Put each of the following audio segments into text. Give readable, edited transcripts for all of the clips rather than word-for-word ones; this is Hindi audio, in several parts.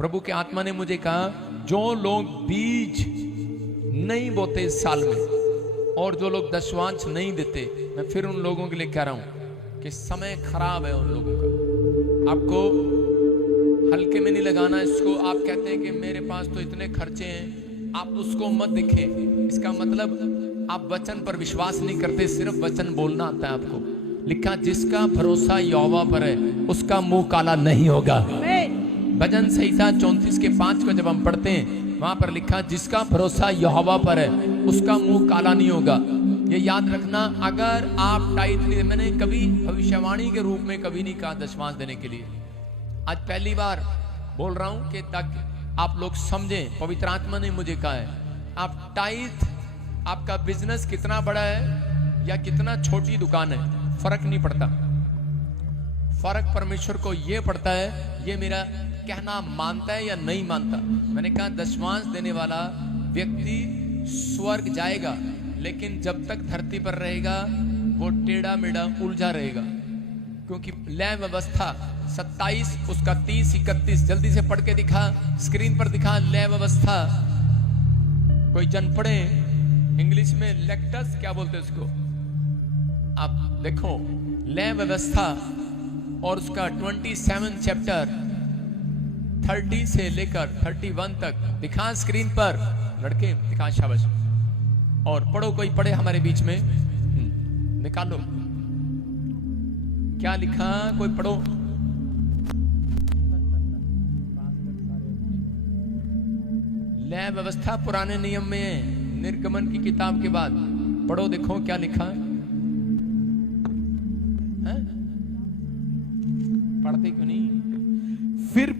प्रभु के आत्मा ने मुझे कहा, जो लोग बीज नहीं बोते इस साल में और जो लोग दशवांश नहीं देते, मैं फिर उन लोगों के लिए कह रहा हूं कि समय खराब है उन लोगों का। आपको हल्के में नहीं लगाना इसको। आप कहते हैं कि मेरे पास तो इतने खर्चे हैं, आप उसको मत दिखें। इसका मतलब आप वचन पर विश्वास नहीं करते, सिर्फ वचन बोलना आता है आपको। लिखा, जिसका भरोसा यहोवा पर है उसका मुंह काला नहीं होगा। भजन संहिता 34 के 5 को जब हम पढ़ते हैं, वहां पर लिखा, जिसका भरोसा यहोवा पर है उसका मुंह काला नहीं होगा। ये याद रखना। अगर आप टाइट नहीं, मैंने कभी भविष्यवाणी के रूप में कभी नहीं कहा दशमांश देने के लिए, आज पहली बार बोल रहा हूं कि ताकि आप लोग समझें। पवित्र आत्मा ने मुझे कहा है, आप टाइट, आपका बिजनेस कितना बड़ा है या कितना छोटी दुकान है, फर्क नहीं पड़ता। फर्क परमेश्वर को यह पड़ता है, ये मेरा कहना मानता है या नहीं मानता। मैंने कहा दशमांश देने वाला व्यक्ति स्वर्ग जाएगा, लेकिन जब तक धरती पर रहेगा वो टेढ़ा मेढ़ा उलझा रहेगा। क्योंकि लय व्यवस्था 27 उसका 30 31 जल्दी से पढ़ के दिखा, स्क्रीन पर दिखा। लय व्यवस्था, कोई जन पढ़े इंग्लिश में, लेक्टस क्या बोलते हैं उसको, आप देखो। लय व्यवस्था और उसका 27 चैप्टर 30 से लेकर 31 तक दिखा स्क्रीन पर, लड़के दिखा, शाबाश। और पढ़ो, कोई पढ़े हमारे बीच में, निकालो क्या लिखा, कोई पढ़ो। लय व्यवस्था पुराने नियम में है, निर्गमन की किताब के बाद पढ़ो, देखो क्या लिखा है। पढ़ते क्यों नहीं? फिर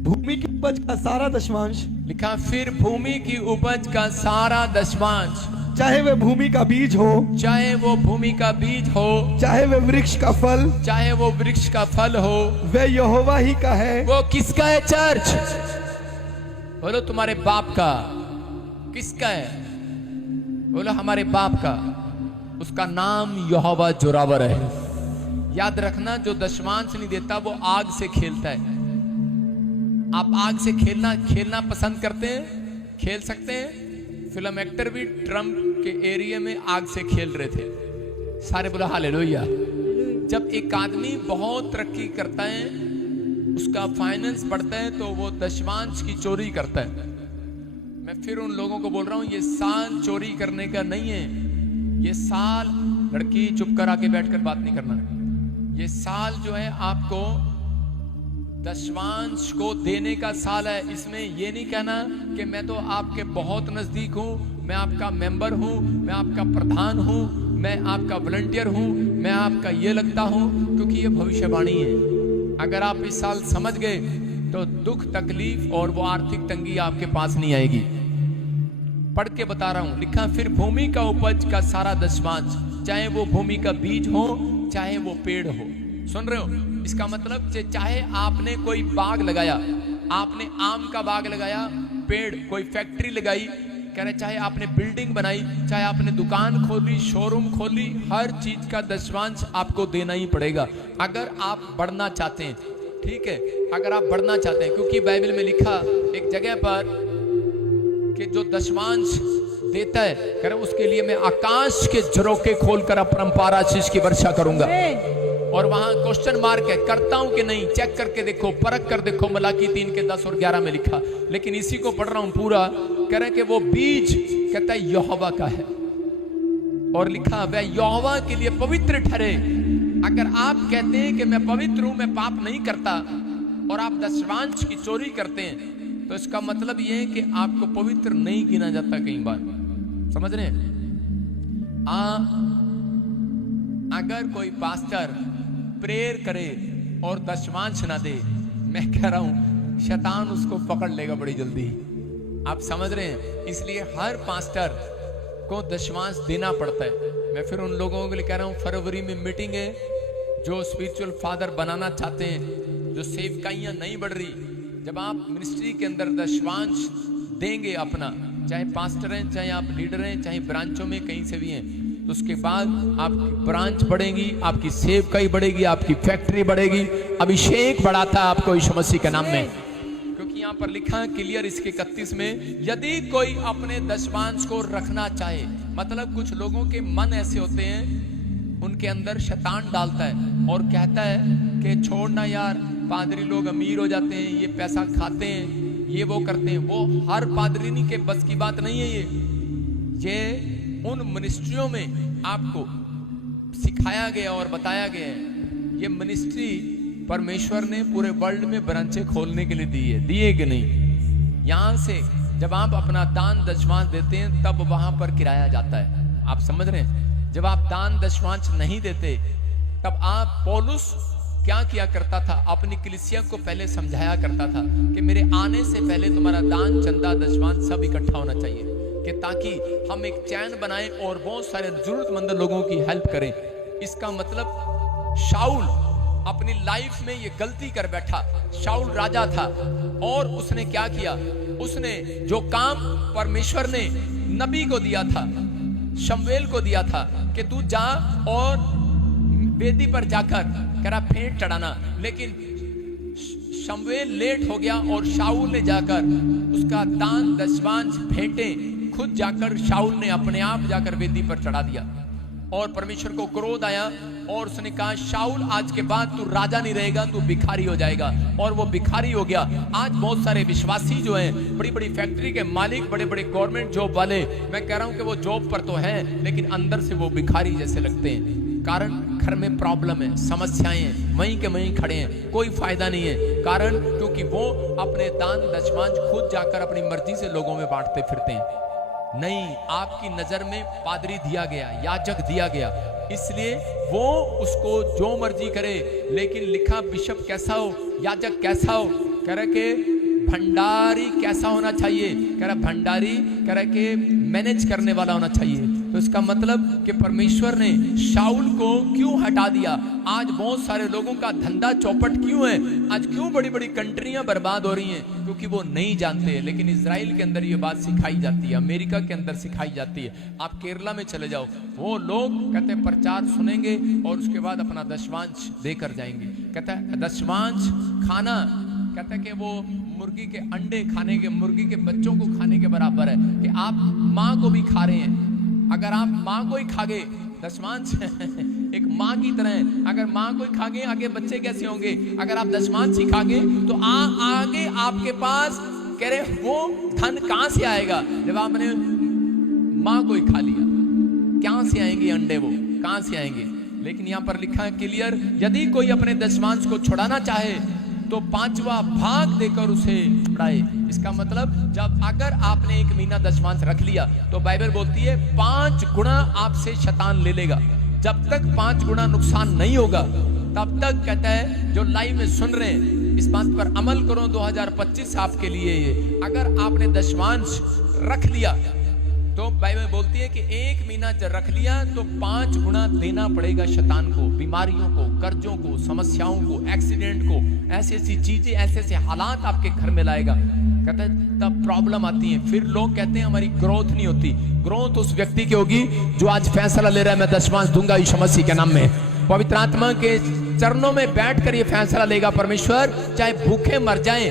भूमि की उपज का सारा दशमांश, लिखा, फिर भूमि की उपज का सारा दशमांश, चाहे वह भूमि का बीज हो, चाहे वो भूमि का बीज हो, चाहे वह वृक्ष का फल, चाहे वो वृक्ष का फल हो, वह यहोवा ही का है। वो किसका है? चर्च बोलो, तुम्हारे बाप का। किसका है? बोलो, हमारे बाप का। उसका नाम यहोवा जोरावर है। याद रखना, जो दशमांश नहीं देता वो आग से खेलता है। आप आग से खेलना पसंद करते हैं? खेल सकते हैं। फिल्म एक्टर भी ट्रम्प के एरिया में आग से खेल रहे थे। सारे बोला हालेलुया। जब एक आदमी बहुत तरक्की करता है, उसका फाइनेंस बढ़ता है, तो वो दशमांश की चोरी करता है। मैं फिर उन लोगों को बोल रहा हूं, ये साल चोरी करने का नहीं है। ये साल, लड़की चुप कर आके बैठकर बात नहीं करना। ये साल जो है आपको दशमांश को देने का साल है। इसमें ये नहीं कहना कि मैं तो आपके बहुत नजदीक हूं, मैं आपका मेंबर हूं, मैं आपका प्रधान हूं, मैं आपका वॉलंटियर हूं, मैं आपका ये लगता हूं, क्योंकि ये भविष्यवाणी है। अगर आप इस साल समझ गए तो दुख तकलीफ और वो आर्थिक तंगी आपके पास नहीं आएगी। पढ़ के बता रहा हूं, लिखा, फिर भूमि का उपज का सारा दशमांश, चाहे वो भूमि का बीज हो, चाहे वो पेड़ हो। सुन रहे हो? इसका मतलब चाहे आपने कोई बाग लगाया, आपने आम का बाग लगाया, पेड़, कोई फैक्ट्री लगाई, कह रहे, चाहे आपने बिल्डिंग बनाई, चाहे आपने दुकान खोली, शोरूम खोली, हर चीज का दशमांश आपको देना ही पड़ेगा अगर आप बढ़ना चाहते हैं। ठीक है, अगर आप बढ़ना चाहते हैं, क्योंकि बाइबल में लिखा एक जगह पर कि जो दशमांश देता है, कह रहे, उसके लिए मैं आकाश के झरोखे खोलकर अपरंपार आशीष की वर्षा करूंगा। और वहां क्वेश्चन मार्क है, करता हूं कि नहीं, चेक करके देखो, परख कर देखो। मलाकी 3 के 10 और 11 में लिखा। लेकिन इसी को पढ़ रहा हूं पूरा, कह रहे कि वो बीज, कहता है, यहोवा का है। और लिखा, वह यहोवा के लिए पवित्र ठहरे। अगर आप कहते हैं कि मैं पवित्र हूं, मैं पाप नहीं करता, और आप दशमांश की चोरी करते हैं, तो इसका मतलब यह है कि आपको पवित्र नहीं गिना जाता। कई बार समझ रहे हैं? अगर कोई पास्टर प्रेयर करे और दशमांश ना दे, मैं कह रहा हूं शैतान उसको पकड़ लेगा बड़ी जल्दी। आप समझ रहे हैं? इसलिए हर पास्टर को दशमांश देना पड़ता है। मैं फिर उन लोगों के लिए कह रहा हूं, फरवरी में मीटिंग है, जो स्पिरिचुअल फादर बनाना चाहते हैं, जो सेवकाइयां नहीं बढ़ रही, जब आप मिनिस्ट्री के अंदर दशमांश देंगे अपना, चाहे पास्टर हैं, चाहे आप लीडर हैं, चाहे ब्रांचों में कहीं से भी हैं, तो उसके बाद आपकी ब्रांच बढ़ेगी, आपकी सेवकाई बढ़ेगी, आपकी फैक्ट्री बढ़ेगी, अभिषेक बढ़ाता है आपको यीशु मसीह के नाम में। क्योंकि यहां पर लिखा है क्लियर इसके 31 में, यदि कोई अपने दशमांश को रखना चाहे, मतलब कुछ लोगों के मन ऐसे होते हैं, उनके अंदर शैतान डालता है और कहता है कि छोड़ना यार, पादरी लोग अमीर हो जाते हैं, ये पैसा खाते हैं, ये वो करते हैं। वो हर पादरीनी के बस की बात नहीं है। ये उन मिनिस्ट्रियों में आपको सिखाया गया और बताया गया है। ये मिनिस्ट्री परमेश्वर ने पूरे वर्ल्ड में ब्रांचें खोलने के लिए दी है, दिए कि नहीं? यहां से जब आप अपना दान दशमांश देते हैं तब वहां पर किराया जाता है। आप समझ रहे हैं? जब आप दान दशमांश नहीं देते तब आप, पौलुस क्या किया करता था, अपनी कलीसिया को पहले समझाया करता था कि मेरे आने से पहले तुम्हारा दान चंदा दशमांश सब इकट्ठा होना चाहिए, कि ताकि हम एक चैन बनाएं और बहुत सारे जरूरतमंद लोगों की हेल्प करें। इसका मतलब शाऊल अपनी लाइफ में ये गलती कर बैठा। शाऊल राजा था और उसने क्या किया, उसने जो काम परमेश्वर ने नबी को दिया था, शमूएल को दिया था कि तू जा और वेदी पर जाकर करा भेंट चढ़ाना, लेकिन शमूएल लेट हो गया और शाऊल ने जाकर उसका दान दशमांश भेंटें खुद जाकर शाऊल ने अपने आप जाकर वेदी पर चढ़ा दिया और परमेश्वर को क्रोध आया और उसने कहा शाऊल आज के बाद तू राजा नहीं रहेगा, तू भिखारी हो जाएगा। और वो भिखारी हो गया। आज बहुत सारे विश्वासी जो हैं, बड़ी बड़ी फैक्ट्री के मालिक, बड़े बड़े गवर्नमेंट जॉब वाले, मैं कह रहा हूं कि वो जॉब पर तो हैं लेकिन अंदर से वो भिखारी जैसे लगते हैं। कारण घर में प्रॉब्लम है, समस्याएं हैं, वहीं के वहीं खड़े हैं, कोई फायदा नहीं है। कारण क्योंकि वो अपने दान दशमांश खुद जाकर अपनी मर्जी से लोगों में बांटते फिरते हैं। नहीं, आपकी नजर में पादरी दिया गया, याजक दिया गया, इसलिए वो उसको जो मर्जी करे। लेकिन लिखा बिशप कैसा हो, याजक कैसा हो, कह रहा कि भंडारी कैसा होना चाहिए, कह रहा भंडारी कह रहा कि मैनेज करने वाला होना चाहिए। तो इसका मतलब कि परमेश्वर ने शाऊल को क्यों हटा दिया? आज बहुत सारे लोगों का धंधा चौपट क्यों है? आज क्यों बड़ी बड़ी कंट्रियां बर्बाद हो रही हैं? क्योंकि वो नहीं जानते। लेकिन इजराइल के अंदर ये बात सिखाई जाती है, अमेरिका के अंदर सिखाई जाती है। आप केरला में चले जाओ, वो लोग कहते हैं प्रचार सुनेंगे और उसके बाद अपना दशमांश देकर जाएंगे। कहता है दशमांश खाना, कहता है कि वो मुर्गी के अंडे खाने के, मुर्गी के बच्चों को खाने के बराबर है, कि आप माँ को भी खा रहे हैं। अगर आप माँ को ही खागे, दशमांश एक माँ की तरह है, अगर माँ को ही खागे आगे बच्चे कैसे होंगे? अगर आप दशमांश ही खागे तो आगे आपके पास कह रहे वो धन कहां से आएगा? जब आपने माँ को ही खा लिया, कहां से आएंगे अंडे? वो कहां से आएंगे? लेकिन यहां पर लिखा है क्लियर, यदि कोई अपने दशमांश को छुड़ाना चाहे तो 5वां भाग देकर उसे छुड़ाए। इसका मतलब जब अगर आपने 1 महीना दशमांश रख लिया तो बाइबल बोलती है 5 गुना आपसे शैतान ले लेगा। जब तक 5 गुना नुकसान नहीं होगा तब तक, कहता है जो लाइव में सुन रहे हैं, इस बात पर अमल करो। 2025 आपके लिए ये, अगर आपने दशमांश रख लिया तो बाइबल बोलती है कि 1 महीना जब रख लिया तो 5 गुना देना पड़ेगा शैतान को, बीमारियों को, कर्जों को, समस्याओं को, एक्सीडेंट को, ऐसी ऐसी चीजें, ऐसे ऐसे हालात आपके घर में लाएगा। कहते हैं तब प्रॉब्लम आती है। फिर लोग कहते हैं हमारी ग्रोथ नहीं होती। ग्रोथ उस व्यक्ति की होगी जो आज फैसला ले रहा है मैं दशमांश दूंगा यीशु मसीह के नाम में। पवित्र आत्मा के चरणों में बैठकर ये फैसला लेगा परमेश्वर, चाहे भूखे मर जाएं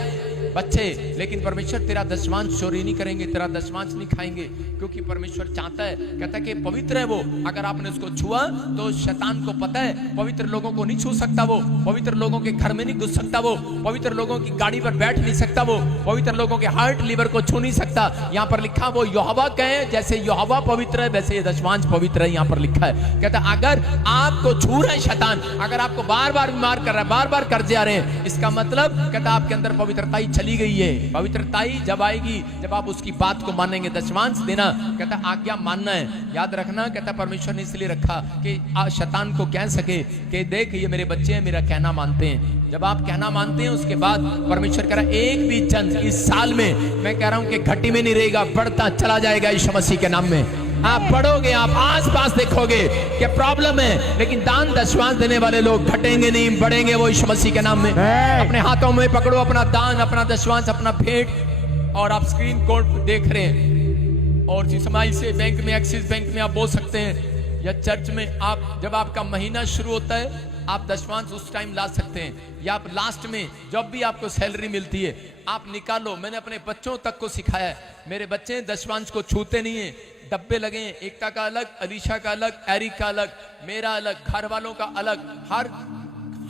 बच्चे, लेकिन परमेश्वर तेरा दशमांश चोरी नहीं करेंगे, तेरा दशमांश नहीं खाएंगे, क्योंकि परमेश्वर चाहता है, कहता है कि पवित्र है वो। अगर आपने उसको छुआ तो शैतान को पता है पवित्र लोगों को नहीं छू सकता, वो पवित्र लोगों के घर में नहीं घुस सकता, वो पवित्र लोगों की गाड़ी पर बैठ नहीं सकता, वो पवित्र लोगों के हार्ट लीवर को छू नहीं सकता। यहाँ पर लिखा वो यहोवा कहे, जैसे यहोवा पवित्र है वैसे ये दशमांश पवित्र है। यहाँ पर लिखा है, कहता है अगर आपको छू रहा है शैतान, अगर आपको बार बार बीमार कर रहा है, बार बार कर्जे आ रहे हैं, इसका मतलब कहता आपके अंदर पवित्रता चली गई है। पवित्रता जब आएगी जब आप उसकी बात को मानेंगे। दशमांश देना, कहता आज्ञा मानना है, याद रखना। कहता परमेश्वर ने इसलिए रखा कि शैतान को कह सके कि देख ये मेरे बच्चे हैं, मेरा कहना मानते हैं। जब आप कहना मानते हैं उसके बाद परमेश्वर कह रहा है एक भी जन इस साल में, मैं कह रहा हूं कि घटी में नहीं रहेगा, बढ़ता चला जाएगा यीशु मसीह के नाम में। आप बढ़ोगे, आप आस पास देखोगे कि प्रॉब्लम है, लेकिन दान दशमांश देने वाले लोग घटेंगे नहीं, बढ़ेंगे वो यीशु मसीह के नाम में। अपने हाथों में पकड़ो अपना दान, अपना दशमांश, अपना भेंट। और आप स्क्रीन कोड देख रहे हैं और जिसमाई से बैंक में, एक्सिस बैंक में आप बोल सकते हैं, या चर्च में आप जब आपका महीना शुरू होता है आप दशमांश उस टाइम ला सकते हैं, या आप लास्ट में जब भी आपको सैलरी मिलती है आप निकालो। मैंने अपने बच्चों तक को सिखाया है, मेरे बच्चे दशमांश को छूते नहीं है। डब्बे लगे हैं, एकता का अलग, अलीशा का अलग, एरिक का अलग, मेरा अलग, घर वालों का अलग,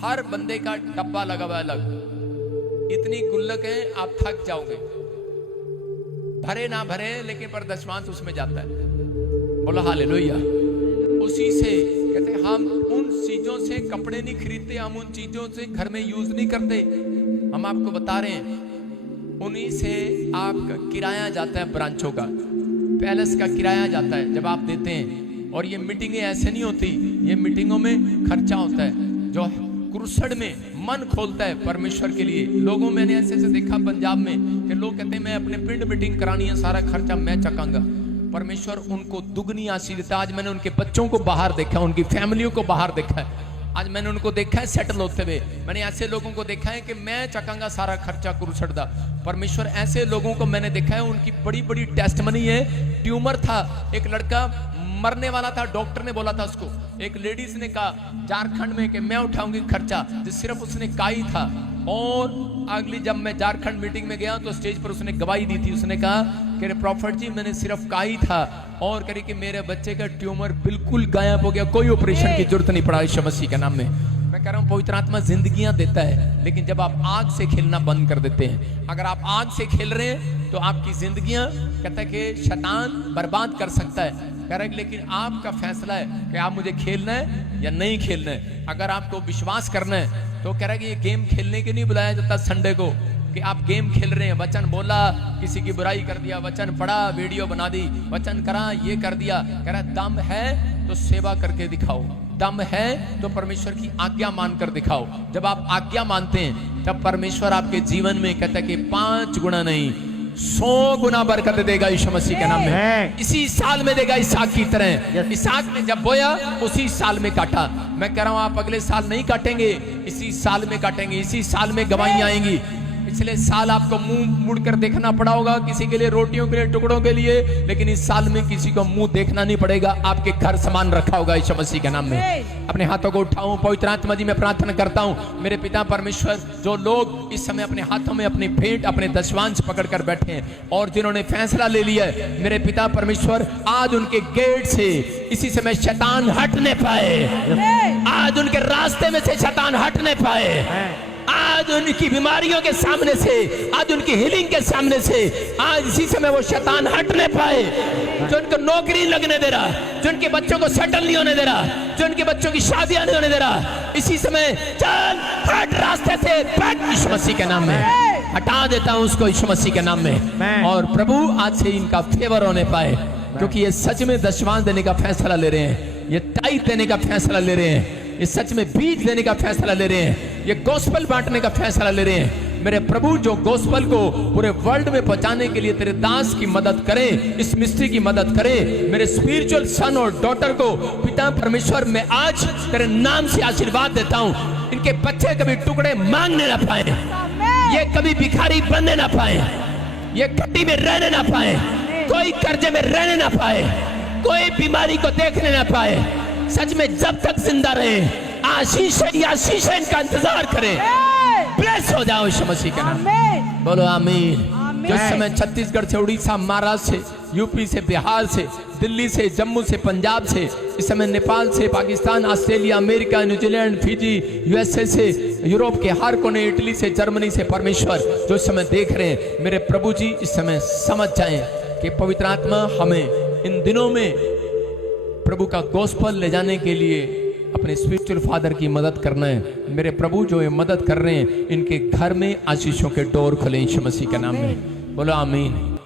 हर बंदे का डब्बा लगा हुआ अलग। इतनी गुल्लक है आप थक जाओगे, भरे ना भरे लेकिन पर दशमांश उसमें जाता है। बोलो हालेलुया। उसी से कहते हैं हम उन चीजों से कपड़े नहीं खरीदते, हम उन चीजों से घर में यूज नहीं करते। हम आपको बता रहे हैं उन्हीं से आपका किराया जाता है, ब्रांचों का, पैलेस का किराया जाता है जब आप देते हैं। और ये मीटिंगें ऐसे नहीं होती, ये मीटिंगों में खर्चा होता है जो कुरुसड़ में मन खोलता है परमेश्वर के लिए। लोगों मैंने ऐसे ऐसे देखा पंजाब में कि लोग कहते हैं मैं अपने पिंड मीटिंग करानी है, सारा खर्चा मैं चकाऊंगा। परमेश्वर उनको दुगनी आशीष देता है। आज मैंने उनके बच्चों को बाहर देखा, उनकी फैमिलियों को बाहर देखा है। आज मैंने उनको देखा है सेटल होते हुए। मैंने ऐसे लोगों को देखा है कि मैं चकाऊंगा सारा खर्चा कुरुसड़ दा। परमेश्वर ऐसे लोगों को मैंने देखा है, उनकी बड़ी बड़ी टेस्टमनी है। ट्यूमर था, एक लड़का मरने वाला था, डॉक्टर ने बोला था उसको। एक लेडीज ने कहा झारखंड में कि मैं उठाऊंगी खर्चा, जो सिर्फ उसने कहा ही था। और अगली जब मैं झारखंड मीटिंग में गया तो स्टेज पर उसने गवाही दी थी। उसने कहा कि प्रॉफिट जी मैंने सिर्फ कहा ही था, और करी कि मेरे बच्चे का ट्यूमर बिल्कुल गायब हो गया, कोई ऑपरेशन की जरूरत नहीं पड़ा यीशु मसीह के नाम में। मैं कह रहा हूं पवित्र आत्मा जिंदगियां देता है, लेकिन जब आप आग से खेलना बंद कर देते हैं। अगर आप आग से खेल रहे हैं तो आपकी जिंदगियां कहता है कि शैतान बर्बाद कर सकता है। कह रहा है लेकिन आपका फैसला है कि आप मुझे खेलना है या नहीं खेलना है। अगर आपको विश्वास करना है तो कह रहा है कि ये गेम खेलने के नहीं बुलाया जाता संडे को कि आप गेम खेल रहे हैं। वचन बोला, किसी की बुराई कर दिया, वचन पढ़ा, वीडियो बना दी, वचन करा, ये कर दिया। कह रहा है दम है तो सेवा करके दिखाओ, दम है तो परमेश्वर की आज्ञा मानकर दिखाओ। जब आप आज्ञा मानते हैं तब परमेश्वर आपके जीवन में कहता है कि 5 गुना नहीं 100 गुना बरकत देगा यीशु मसीह के नाम में। इसी साल में देगा इसहाक की तरह। इसहाक ने जब बोया उसी साल में काटा। मैं कह रहा हूं आप अगले साल नहीं काटेंगे, इसी साल में काटेंगे, इसी साल में गवाहियां आएंगी। पिछले साल आपको मुंह मुड़कर देखना पड़ा होगा किसी के लिए, रोटियों के लिए, टुकड़ों के लिए, लेकिन इस साल में किसी को मुंह देखना नहीं पड़ेगा। आपके घर सामान रखा होगा यीशु मसीह के नाम में। अपने हाथों को उठाऊं, पवित्र आत्मा जी मैं प्रार्थना करता हूं मेरे पिता परमेश्वर, जो लोग इस समय अपने हाथों में अपनी भेंट, अपने दशवांश पकड़कर बैठे हैं और जिन्होंने फैसला ले लिया है, मेरे पिता परमेश्वर आज उनके गेट से इसी समय शैतान हटने पाए, आज उनके रास्ते में से शैतान हटने पाए, आज उनकी बीमारियों के सामने से, आज उनकी हीलिंग के सामने से, आज इसी समय वो शैतान हटने पाए। जो उनको नौकरी लगने दे रहा, जो उनके बच्चों को सेटल नहीं होने दे रहा, जो उनके बच्चों की शादियां नहीं होने दे रहा, इसी समय चल हट रास्ते से, यीशु मसीह के नाम में हटा देता हूं उसको यीशु मसीह के नाम में। और प्रभु आज से इनका फेवर होने पाए, क्योंकि ये सच में दशवांश देने का फैसला ले रहे हैं, ये टाइट देने का फैसला ले रहे हैं, ये सच में बीज देने का फैसला ले रहे हैं, ये गॉस्पेल बांटने का फैसला ले रहे हैं। मेरे प्रभु जो गॉस्पेल को पूरे वर्ल्ड में पहुंचाने के लिए तेरे दास की मदद करें, इस मिस्ट्री की मदद करें। मेरे स्पिरिचुअल सन और डॉटर को पिता परमेश्वर मैं आज तेरे नाम से आशीर्वाद देता हूं। इनके बच्चे कभी टुकड़े मांगने ना पाए, ये कभी भिखारी बनने ना पाए, ये गड्डी में रहने ना पाए, कोई कर्जे में रहने ना पाए, कोई बीमारी को देखने ना पाए। सच में जब तक जिंदा रहे आशीष इनका इंतजार करें। ब्लेस हो जाओ यीशु मसीह के नाम। बोलो आमीन। जो समय छत्तीसगढ़ से, उड़ीसा, महाराष्ट्र से, यूपी से, बिहार से, दिल्ली से, जम्मू से, पंजाब से, इस समय नेपाल से, Pakistan, Australia, America, New Zealand, Fiji, USA से, यूरोप के हर कोने, इटली से, जर्मनी से, परमेश्वर जो इस समय देख रहे हैं मेरे प्रभु जी, इस समय समझ जाएं कि पवित्र आत्मा हमें इन दिनों में प्रभु का गॉस्पेल ले जाने के लिए अपने स्पिरिचुअल फादर की मदद करना है। मेरे प्रभु जो ये मदद कर रहे हैं, इनके घर में आशीषों के डोर खुले यीशु मसीह के नाम में। बोलो आमीन।